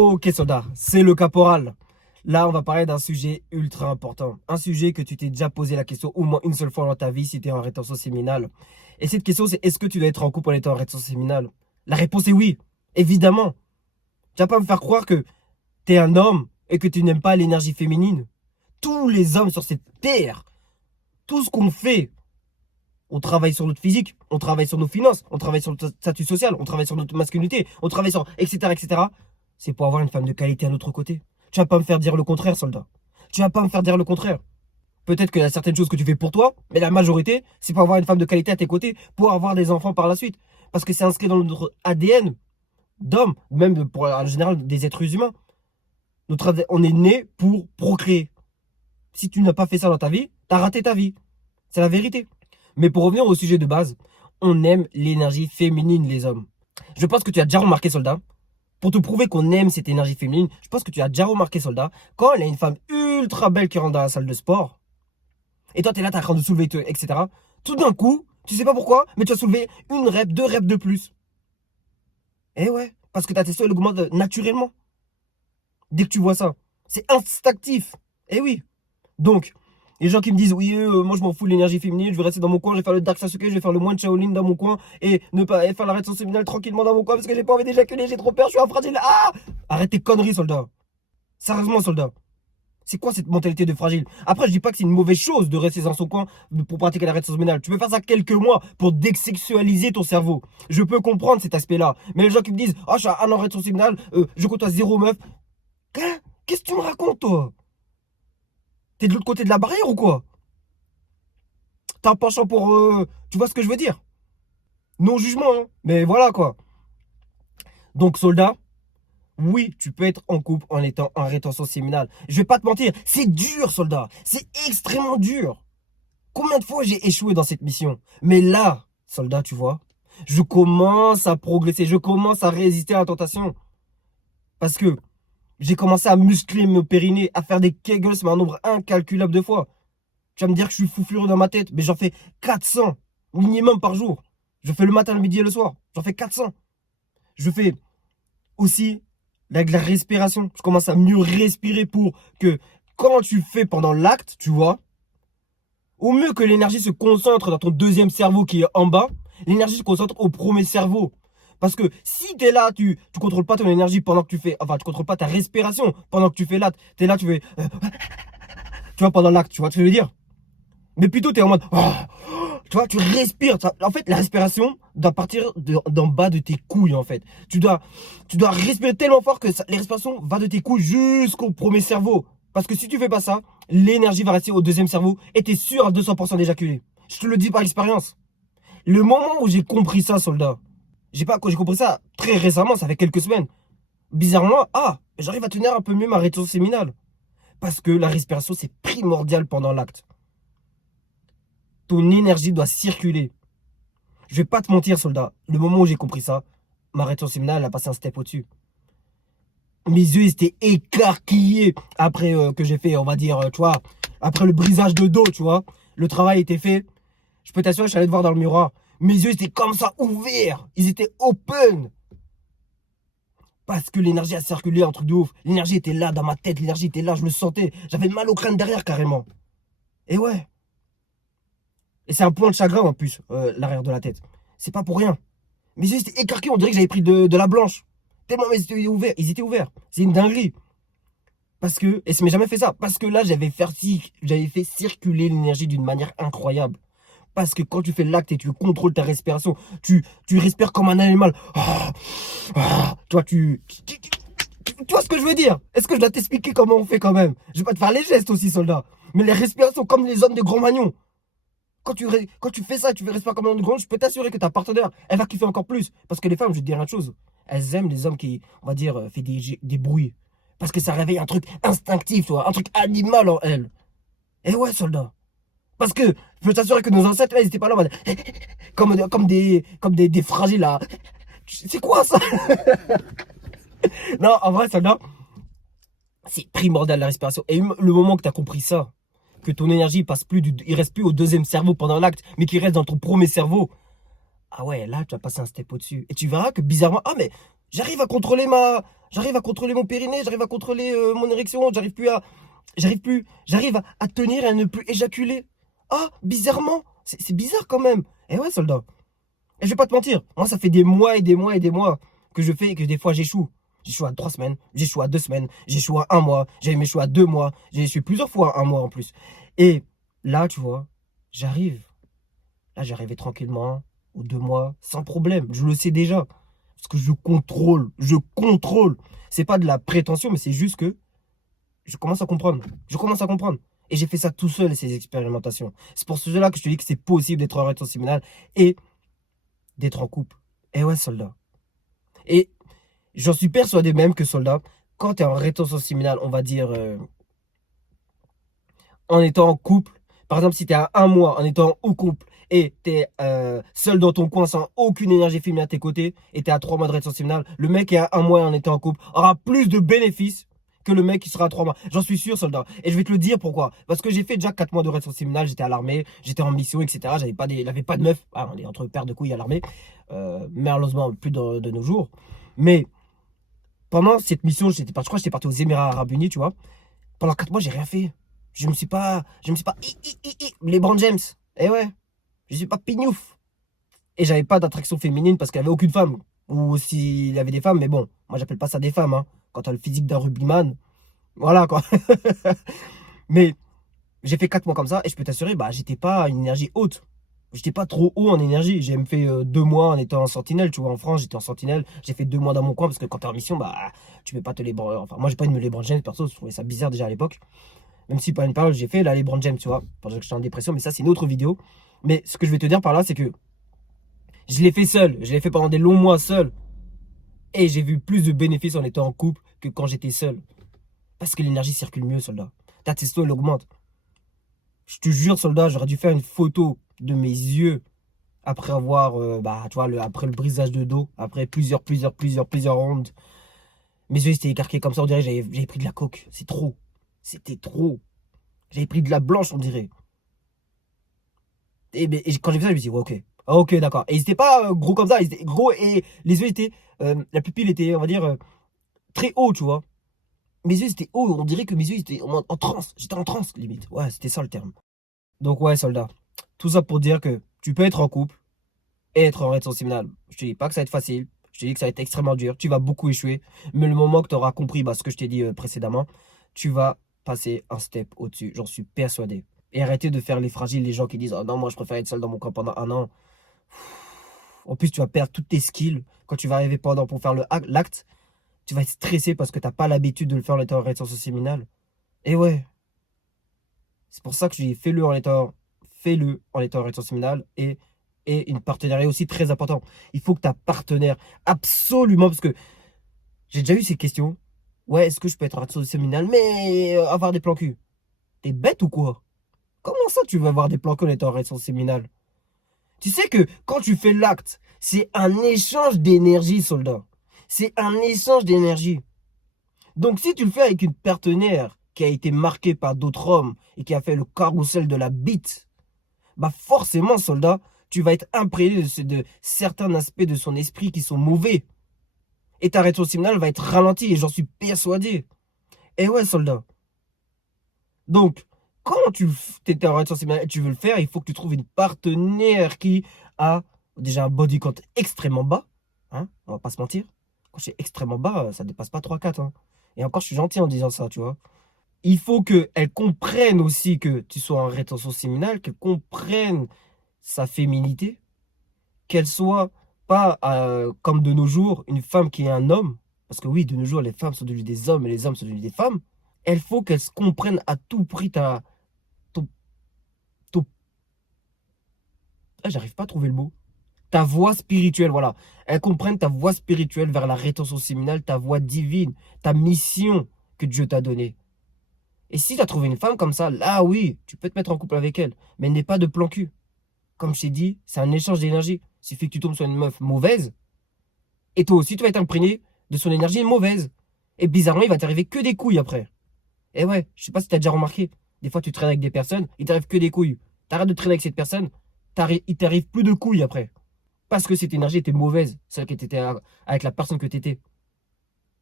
Ok soldat, c'est le caporal. Là, on va parler d'un sujet ultra important. Un sujet que tu t'es déjà posé la question au moins une seule fois dans ta vie si tu es en rétention séminale. Et cette question, c'est est-ce que tu dois être en couple en étant en rétention séminale? La réponse est oui, évidemment. Tu vas pas me faire croire que tu es un homme et que tu n'aimes pas l'énergie féminine. Tous les hommes sur cette terre, tout ce qu'on fait, on travaille sur notre physique, on travaille sur nos finances, on travaille sur notre statut social, on travaille sur notre masculinité, on travaille sur etc. etc. C'est pour avoir une femme de qualité à notre côté. Tu vas pas me faire dire le contraire, soldat. Tu vas pas me faire dire le contraire. Peut-être qu'il y a certaines choses que tu fais pour toi, mais la majorité, c'est pour avoir une femme de qualité à tes côtés, pour avoir des enfants par la suite. Parce que c'est inscrit dans notre ADN d'homme, même pour en général des êtres humains. On est né pour procréer. Si tu n'as pas fait ça dans ta vie, tu as raté ta vie. C'est la vérité. Mais pour revenir au sujet de base, on aime l'énergie féminine, les hommes. Je pense que tu as déjà remarqué, soldat, pour te prouver qu'on aime cette énergie féminine, je pense que tu as déjà remarqué, soldat, quand il y a une femme ultra belle qui rentre dans la salle de sport, et toi, tu es là, tu es en train de soulever, etc. Tout d'un coup, tu sais pas pourquoi, mais tu as soulevé une rep, deux reps de plus. Eh ouais, parce que ta testo, elle augmente naturellement. Dès que tu vois ça. C'est instinctif. Eh oui. Donc, les gens qui me disent, oui, moi je m'en fous de l'énergie féminine, je vais rester dans mon coin, je vais faire le Dark Sasuke, je vais faire le moine Shaolin dans mon coin et ne pas faire la rétention séminale tranquillement dans mon coin parce que j'ai pas envie d'éjaculer, j'ai trop peur, je suis un fragile. Ah! Arrête tes conneries, soldat. Sérieusement, soldat. C'est quoi cette mentalité de fragile? Après, je dis pas que c'est une mauvaise chose de rester dans son coin pour pratiquer la rétention séminale. Tu peux faire ça quelques mois pour désexualiser ton cerveau. Je peux comprendre cet aspect-là. Mais les gens qui me disent, ah, je suis un an en rétention séminale, je côtoie zéro meuf. Qu'est-ce que tu me racontes, toi? T'es de l'autre côté de la barrière ou quoi? T'as un penchant pour... tu vois ce que je veux dire? Non jugement, hein. Mais voilà, quoi. Donc, soldat, oui, tu peux être en couple en étant en rétention séminale. Je vais pas te mentir, c'est dur, soldat. C'est extrêmement dur. Combien de fois j'ai échoué dans cette mission? Mais là, soldat, tu vois, je commence à progresser. Je commence à résister à la tentation. Parce que j'ai commencé à muscler mon périnée, à faire des kegels, mais un nombre incalculable de fois. Tu vas me dire que je suis fou furieux dans ma tête, mais j'en fais 400 minimum par jour. Je fais le matin, le midi et le soir. J'en fais 400. Je fais aussi avec la respiration. Je commence à mieux respirer pour que quand tu fais pendant l'acte, tu vois, au mieux que l'énergie se concentre dans ton deuxième cerveau qui est en bas, l'énergie se concentre au premier cerveau. Parce que si tu es là, tu contrôles pas ton énergie pendant que tu fais, enfin, tu contrôles pas ta respiration pendant que tu fais l'acte. Tu es là, tu fais, tu vois, pendant l'acte, tu vois ce que je veux dire? Mais plutôt, tu es en mode, tu vois, tu respires. En fait, la respiration doit partir d'en bas de tes couilles, en fait. Tu dois respirer tellement fort que les respirations vont de tes couilles jusqu'au premier cerveau. Parce que si tu fais pas ça, l'énergie va rester au deuxième cerveau et tu es sûr à 200% d'éjaculer. Je te le dis par expérience. Le moment où j'ai compris ça, soldat, j'ai compris ça très récemment, ça fait quelques semaines. Bizarrement, j'arrive à tenir un peu mieux ma rétention séminale. Parce que la respiration, c'est primordial pendant l'acte. Ton énergie doit circuler. Je vais pas te mentir, soldat. Le moment où j'ai compris ça, ma rétention séminale a passé un step au-dessus. Mes yeux ils étaient écarquillés après que j'ai fait, on va dire, tu vois, après le brisage de dos, tu vois. Le travail était fait. Je peux t'assurer, je suis allé te voir dans le miroir. Mes yeux étaient comme ça, ouverts. Ils étaient open. Parce que l'énergie a circulé, un truc de ouf. L'énergie était là dans ma tête, l'énergie était là, je le sentais. J'avais mal au crâne derrière carrément. Et ouais. Et c'est un point de chagrin en plus, l'arrière de la tête. C'est pas pour rien. Mes yeux étaient écarqués, on dirait que j'avais pris de la blanche. Tellement mes yeux étaient ouverts, ils étaient ouverts. C'est une dinguerie. Parce que, et ça m'est jamais fait ça, parce que là j'avais fait circuler l'énergie d'une manière incroyable. Parce que quand tu fais l'acte et tu contrôles ta respiration, tu respires comme un animal. Toi, tu vois ce que je veux dire? Est-ce que je dois t'expliquer comment on fait quand même? Je vais pas te faire les gestes aussi, soldat. Mais les respirations comme les hommes de Grand-Magnon. Quand tu fais ça, tu fais respirer comme un homme de Grand-Magnon, je peux t'assurer que ta partenaire, elle va kiffer encore plus. Parce que les femmes, je vais te dire une chose, elles aiment les hommes qui, on va dire, fait des bruits. Parce que ça réveille un truc instinctif, tu vois, un truc animal en elles. Et ouais, soldat. Parce que je peux t'assurer que nos ancêtres, là, ils étaient pas là, en mode comme des fragiles, là. C'est quoi ça? Non, en vrai, soldat, c'est primordial la respiration. Et le moment que tu as compris ça, que ton énergie il reste plus au deuxième cerveau pendant l'acte, mais qu'il reste dans ton premier cerveau. Ah ouais, là, tu vas passer un step au-dessus. Et tu verras que bizarrement, mais j'arrive à contrôler J'arrive à contrôler mon périnée, j'arrive à contrôler mon érection, j'arrive à tenir et à ne plus éjaculer. Ah, bizarrement, c'est bizarre quand même. Eh ouais, soldat. Et je vais pas te mentir, moi ça fait des mois et des mois et des mois que je fais et que des fois j'échoue. J'échoue à 3 semaines, j'échoue à 2 semaines, j'échoue à 1 mois, j'ai échoué à 2 mois, j'ai échoué plusieurs fois à 1 mois en plus. Et là, tu vois, j'arrive. Là, j'arrivais tranquillement, aux 2 mois, sans problème. Je le sais déjà. Parce que je contrôle, je contrôle. C'est pas de la prétention, mais c'est juste que je commence à comprendre. Je commence à comprendre. Et j'ai fait ça tout seul, ces expérimentations. C'est pour cela que je te dis que c'est possible d'être en relation séminale et d'être en couple. Et ouais, soldat. Et j'en suis persuadé même que, soldat, quand tu es en rétention séminale, on va dire, en étant en couple, par exemple, si tu es à 1 mois en étant au couple et tu es seul dans ton coin sans aucune énergie féminine à tes côtés et tu es à 3 mois de rétention séminale, le mec qui est à 1 mois en étant en couple aura plus de bénéfices que le mec qui sera à 3 mois. J'en suis sûr, soldat. Et je vais te le dire pourquoi. Parce que j'ai fait déjà 4 mois de rétention séminale, j'étais à l'armée, j'étais en mission, etc. J'avais pas de meuf. Ah, on est entre paires de couilles à l'armée. Malheureusement, plus de nos jours. Mais pendant cette mission, je crois que j'étais parti aux Émirats Arabes Unis, tu vois. Pendant 4 mois, j'ai rien fait. Je me suis pas, LeBron James. Eh ouais, je suis pas pignouf. Et j'avais pas d'attraction féminine parce qu'il y avait aucune femme. Ou s'il y avait des femmes, mais bon, moi j'appelle pas ça des femmes, hein. Quand t'as le physique d'un rugbyman, voilà quoi. Mais j'ai fait 4 mois comme ça et je peux t'assurer, bah j'étais pas à une énergie haute. J'étais pas trop haut en énergie. J'ai même fait 2 mois en étant en sentinelle, tu vois. En France, j'étais en sentinelle. J'ai fait 2 mois dans mon coin parce que quand t'es en mission, bah tu peux pas te les. Enfin, moi j'ai pas une LeBron James, perso, je trouvais ça bizarre déjà à l'époque. Même si pas une parole, j'ai fait la LeBron James, tu vois, pendant que j'étais en dépression, mais ça, c'est une autre vidéo. Mais ce que je vais te dire par là, c'est que je l'ai fait seul. Je l'ai fait pendant des longs mois seul. Et j'ai vu plus de bénéfices en étant en couple que quand j'étais seul. Parce que l'énergie circule mieux, soldat. Ta testo, elle augmente. Je te jure, soldat, j'aurais dû faire une photo de mes yeux après avoir, bah, tu vois, après le brisage de dos, après plusieurs rondes. Mes yeux étaient écarqués comme ça, on dirait que j'avais pris de la coke. C'est trop. C'était trop. J'avais pris de la blanche, on dirait. Et quand j'ai fait ça, je me suis dit, ouais, ok. Ah, ok, d'accord. Et ils étaient pas gros comme ça, ils étaient gros et les yeux étaient. La pupille était, on va dire, très haut, tu vois. Mes yeux étaient hauts, on dirait que mes yeux étaient en transe. J'étais en transe, limite. Ouais, c'était ça le terme. Donc, ouais, soldat. Tout ça pour dire que tu peux être en couple et être en rétention séminale. Je te dis pas que ça va être facile. Je te dis que ça va être extrêmement dur. Tu vas beaucoup échouer. Mais le moment que tu auras compris ce que je t'ai dit précédemment, tu vas passer un step au-dessus. J'en suis persuadé. Et arrêtez de faire les fragiles, les gens qui disent, oh non, moi je préfère être seul dans mon coin pendant 1 an. En plus, tu vas perdre toutes tes skills. Quand tu vas arriver pour faire l'acte, tu vas être stressé parce que tu n'as pas l'habitude de le faire en étant en rétention séminale. Et ouais, c'est pour ça que je dis fais-le en étant en rétention séminale et une partenariat aussi très important. Il faut que ta partenaire, absolument, parce que j'ai déjà eu ces questions. Ouais, est-ce que je peux être en rétention séminale, mais avoir des plans cul? T'es bête ou quoi? Comment ça tu veux avoir des plans cul en étant en rétention séminale? Tu sais que quand tu fais l'acte, c'est un échange d'énergie, soldat. C'est un échange d'énergie. Donc si tu le fais avec une partenaire qui a été marquée par d'autres hommes et qui a fait le carrousel de la bite, bah forcément, soldat, tu vas être imprégné de certains aspects de son esprit qui sont mauvais. Et ta rétention séminale va être ralentie et j'en suis persuadé. Et ouais, soldat. Donc, quand tu es en rétention séminale et tu veux le faire, il faut que tu trouves une partenaire qui a déjà un body count extrêmement bas. Hein, on va pas se mentir. Quand je suis extrêmement bas, ça dépasse pas 3-4. Hein. Et encore, je suis gentil en disant ça, tu vois. Il faut qu'elle comprenne aussi que tu sois en rétention séminale, qu'elle comprenne sa féminité, qu'elle soit pas comme de nos jours, une femme qui est un homme. Parce que oui, de nos jours, les femmes sont devenues des hommes et les hommes sont devenus des femmes. Il faut qu'elle se comprenne à tout prix ton- ton- ah, j'arrive pas à trouver le mot. Ta voix spirituelle, voilà. Elle comprenne ta voix spirituelle vers la rétention séminale, ta voix divine, ta mission que Dieu t'a donnée. Et si tu as trouvé une femme comme ça, là oui, tu peux te mettre en couple avec elle. Mais n'aie pas de plan cul. Comme je t'ai dit, c'est un échange d'énergie. Il suffit que tu tombes sur une meuf mauvaise. Et toi aussi, tu vas être imprégné de son énergie mauvaise. Et bizarrement, il va t'arriver que des couilles après. Et ouais, je sais pas si tu as déjà remarqué. Des fois, tu traînes avec des personnes, il t'arrive que des couilles. T'arrêtes de traîner avec cette personne, il t'arrive plus de couilles après. Parce que cette énergie était mauvaise, celle qui était avec la personne que tu étais.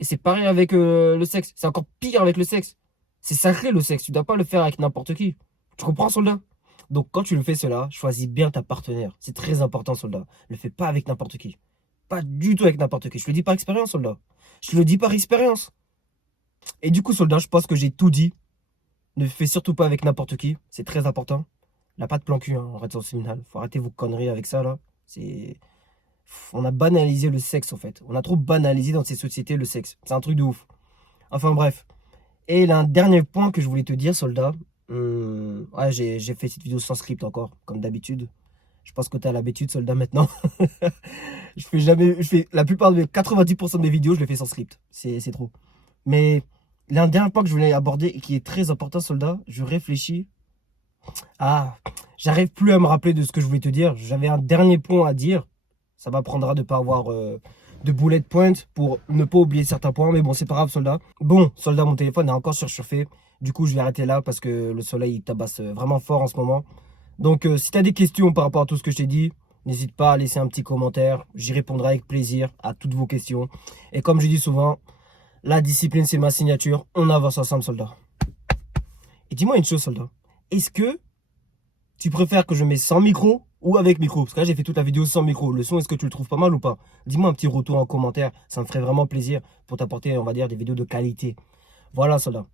Et c'est pareil avec le sexe. C'est encore pire avec le sexe. C'est sacré le sexe. Tu ne dois pas le faire avec n'importe qui. Tu comprends, soldat? Donc quand tu le fais cela, choisis bien ta partenaire. C'est très important, soldat. Ne le fais pas avec n'importe qui. Pas du tout avec n'importe qui. Je te le dis par expérience, soldat. Je te le dis par expérience. Et du coup, soldat, je pense que j'ai tout dit. Ne fais surtout pas avec n'importe qui. C'est très important. Il n'y a pas de plan cul, hein, en rétention séminale. Faut arrêter vos conneries avec ça, là. On a banalisé le sexe, en fait. On a trop banalisé dans ces sociétés le sexe. C'est un truc de ouf. Enfin, bref. Et là, un dernier point que je voulais te dire, soldat. Ouais, j'ai fait cette vidéo sans script encore, comme d'habitude. Je pense que tu as l'habitude, soldat, maintenant. La plupart de mes 90% de mes vidéos, je les fais sans script. C'est trop. Mais l'un dernier point que je voulais aborder et qui est très important, soldat, je réfléchis. Ah, j'arrive plus à me rappeler de ce que je voulais te dire. J'avais un dernier point à dire. Ça m'apprendra de ne pas avoir de bullet point pour ne pas oublier certains points. Mais bon, c'est pas grave, soldat. Bon, soldat, mon téléphone est encore surchauffé. Du coup, je vais arrêter là parce que le soleil il tabasse vraiment fort en ce moment. Donc, si tu as des questions par rapport à tout ce que je t'ai dit, n'hésite pas à laisser un petit commentaire. J'y répondrai avec plaisir à toutes vos questions. Et comme je dis souvent, la discipline, c'est ma signature. On avance ensemble, soldat. Et dis-moi une chose, soldat. Est-ce que tu préfères que je mette sans micro ou avec micro? Parce que là, j'ai fait toute la vidéo sans micro. Le son, est-ce que tu le trouves pas mal ou pas? Dis-moi un petit retour en commentaire. Ça me ferait vraiment plaisir pour t'apporter, on va dire, des vidéos de qualité. Voilà, soldat.